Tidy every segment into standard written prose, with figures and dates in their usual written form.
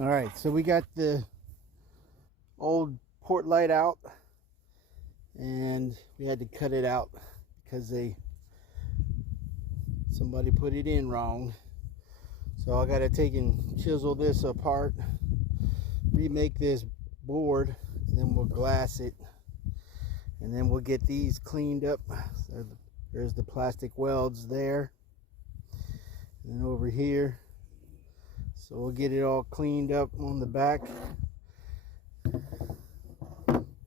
All right, so we got the old port light out, and we had to cut it out because somebody put it in wrong. So I got to take and chisel this apart, remake this board, and then we'll glass it, and then we'll get these cleaned up. So there's the plastic welds there, and then over here. So we'll get it all cleaned up on the back.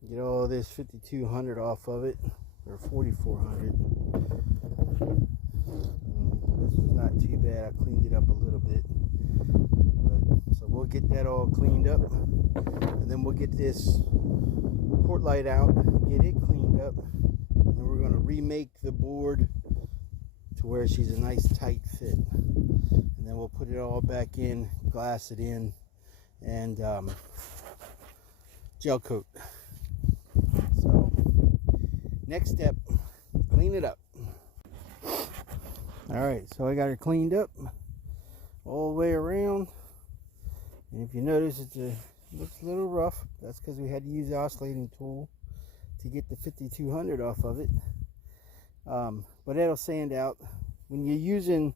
Get all this 5200 off of it, or 4400. This was not too bad. I cleaned it up a little bit. So we'll get that all cleaned up, and then we'll get this port light out, get it cleaned up, and then we're going to remake the board to where she's a nice tight fit. And then we'll put it all back in, glass it in, and gel coat. So next step, clean it up. All right, so I got it cleaned up all the way around, and if you notice, it looks a little rough. That's because we had to use the oscillating tool to get the 5200 off of it, but it'll sand out. When you're using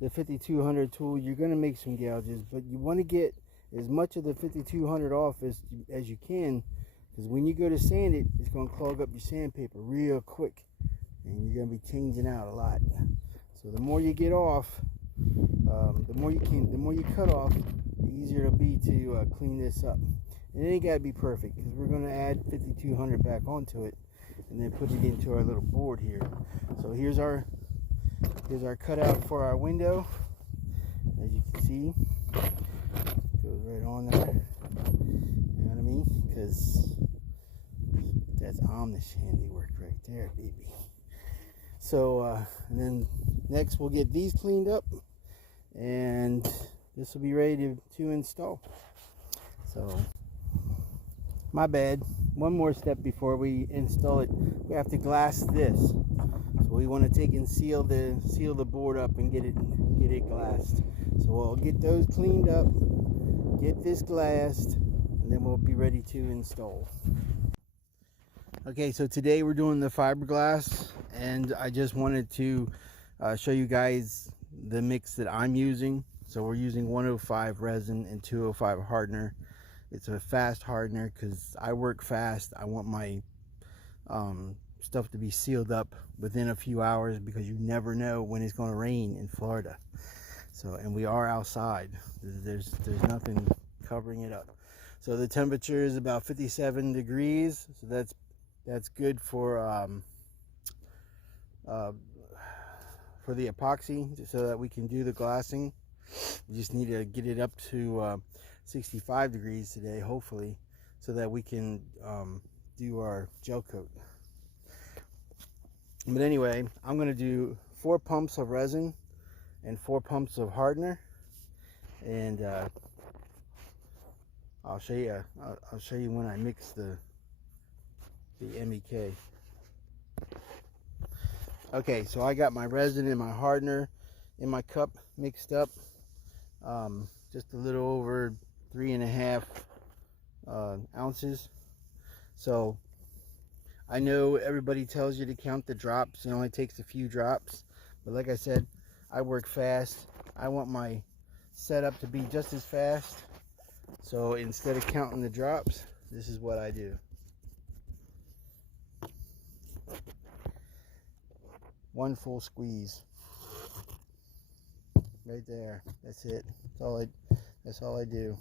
the 5200 tool, you're going to make some gouges, but you want to get as much of the 5200 off as you can, because when you go to sand it, it's going to clog up your sandpaper real quick, and you're going to be changing out a lot. So the more you get off, the more you cut off, the easier it'll be to clean this up. And it ain't got to be perfect, because we're going to add 5200 back onto it and then put it into our little board here. So here's our cutout for our window. As you can see, it goes right on there. You know what I mean? Because that's Amish handiwork right there, baby. So and then next we'll get these cleaned up, and this will be ready to install. So my bad, one more step before we install it. We have to glass this. So we want to take and seal the board up and get it glassed. So we'll get those cleaned up, get this glassed, and then we'll be ready to install. Okay, so today we're doing the fiberglass, and I just wanted to show you guys the mix that I'm using. So we're using 105 resin and 205 hardener. It's a fast hardener because I work fast. I want my stuff to be sealed up within a few hours, because you never know when it's going to rain in Florida. So, and we are outside. There's nothing covering it up. So the temperature is about 57 degrees. So that's good for the epoxy, so that we can do the glassing. We just need to get it up to 65 degrees today, hopefully, so that we can do our gel coat. But anyway, I'm going to do 4 pumps of resin and 4 pumps of hardener, and I'll show you when I mix the MEK. Okay, so I got my resin and my hardener in my cup mixed up, just a little over 3.5 ounces. So I know everybody tells you to count the drops. It only takes a few drops, but like I said, I work fast. I want my setup to be just as fast, so instead of counting the drops, this is what I do. 1 full squeeze right there. That's it. That's all I do.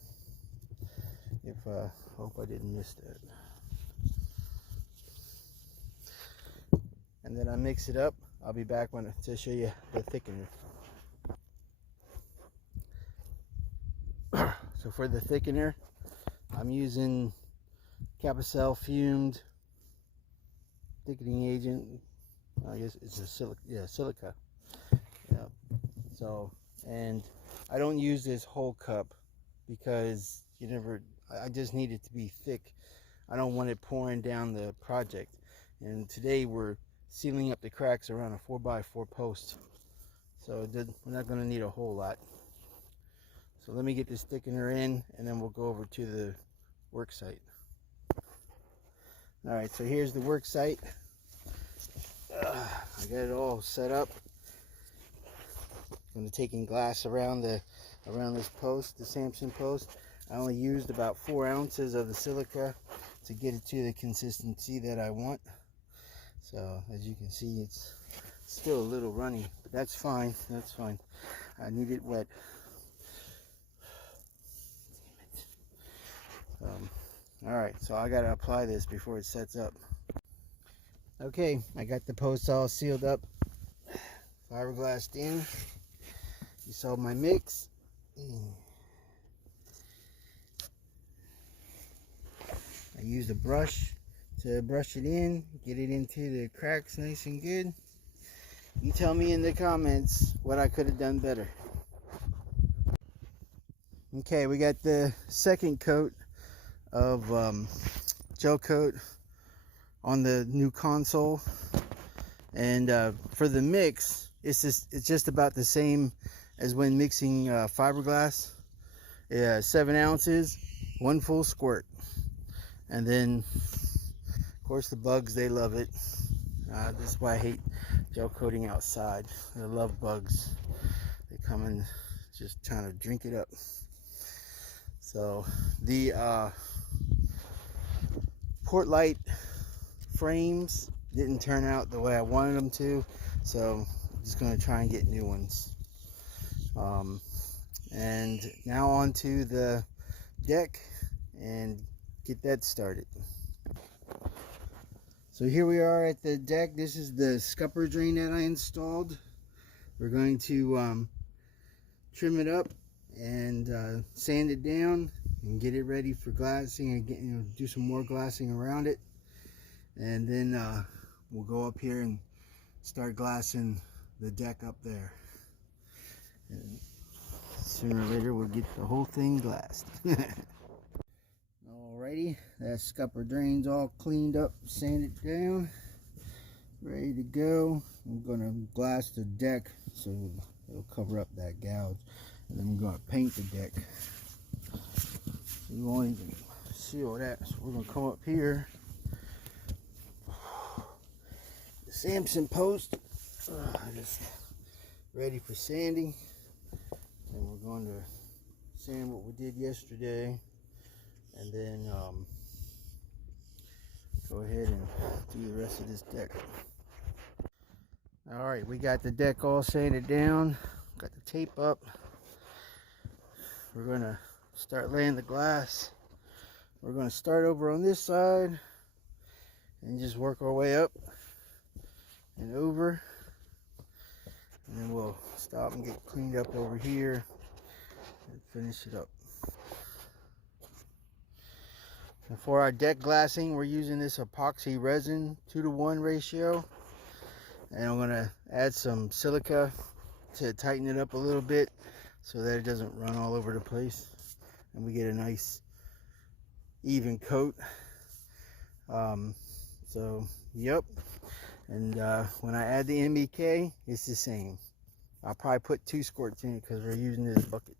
Hope I didn't miss that. And then I mix it up. I'll be back to show you the thickener. So for the thickener, I'm using Capicel fumed thickening agent. I guess it's a silica. Yeah. So, and I don't use this whole cup because I just need it to be thick. I don't want it pouring down the project. And today we're sealing up the cracks around a 4x4 post. So we're not going to need a whole lot. So let me get this thickener in, and then we'll go over to the work site. All right, so here's the work site. I got it all set up. I'm taking glass around this post, the Samson post. I only used about 4 ounces of the silica to get it to the consistency that I want. So as you can see, it's still a little runny, but that's fine. That's fine. I need it wet. Damn it. All right, so I gotta apply this before it sets up. Okay, I got the posts all sealed up, fiberglassed in. You saw my mix. I used a brush to brush it in, get it into the cracks nice and good. You tell me in the comments what I could have done better. Okay, we got the second coat of gel coat on the new console, and for the mix, it's just about the same as when mixing fiberglass. 7 ounces, 1 full squirt, and then of course the bugs, they love it. This is why I hate gel coating outside. I love bugs. They come and just trying to drink it up. So the port light frames didn't turn out the way I wanted them to, so I'm just going to try and get new ones. And now on to the deck and get that started. So here we are at the deck. This is the scupper drain that I installed. We're going to trim it up and sand it down and get it ready for glassing, and get, do some more glassing around it, and then we'll go up here and start glassing the deck up there, and sooner or later we'll get the whole thing glassed. Alrighty, that scupper drain's all cleaned up, sanded down, ready to go. I'm gonna glass the deck so it'll cover up that gouge, and then we're gonna paint the deck. We won't even seal that, so we're gonna come up here. The Samson post, just ready for sanding, and we're going to sand what we did yesterday, and then go ahead and do the rest of this deck. All right, we got the deck all sanded down, got the tape up. We're gonna start laying the glass. We're going to start over on this side and just work our way up and over, and then we'll stop and get cleaned up over here and finish it up. And for our deck glassing, we're using this epoxy resin 2-to-1 ratio, and I'm going to add some silica to tighten it up a little bit so that it doesn't run all over the place and we get a nice even coat. So yep, and when I add the MBK, it's the same. I'll probably put 2 squirts in it because we're using this bucket.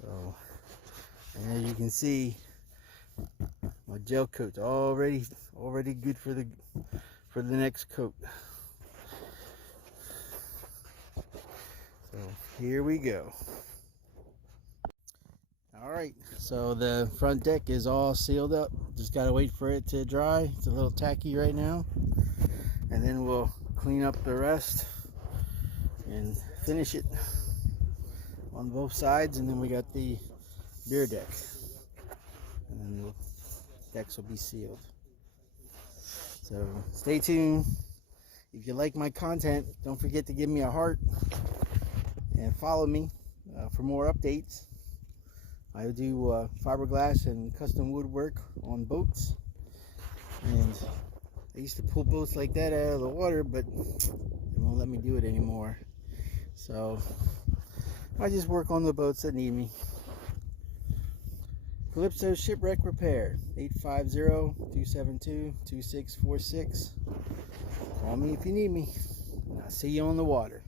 So, and as you can see, my gel coat's already good for the next coat. So here we go. Alright, so the front deck is all sealed up. Just gotta wait for it to dry. It's a little tacky right now. And then we'll clean up the rest and finish it on both sides. And then we got the rear deck. And then the decks will be sealed. So stay tuned. If you like my content, don't forget to give me a heart and follow me for more updates. I do fiberglass and custom woodwork on boats, and I used to pull boats like that out of the water, but they won't let me do it anymore. So I just work on the boats that need me. Calypso Shipwreck Repair, 850-272-2646. Call me if you need me. I'll see you on the water.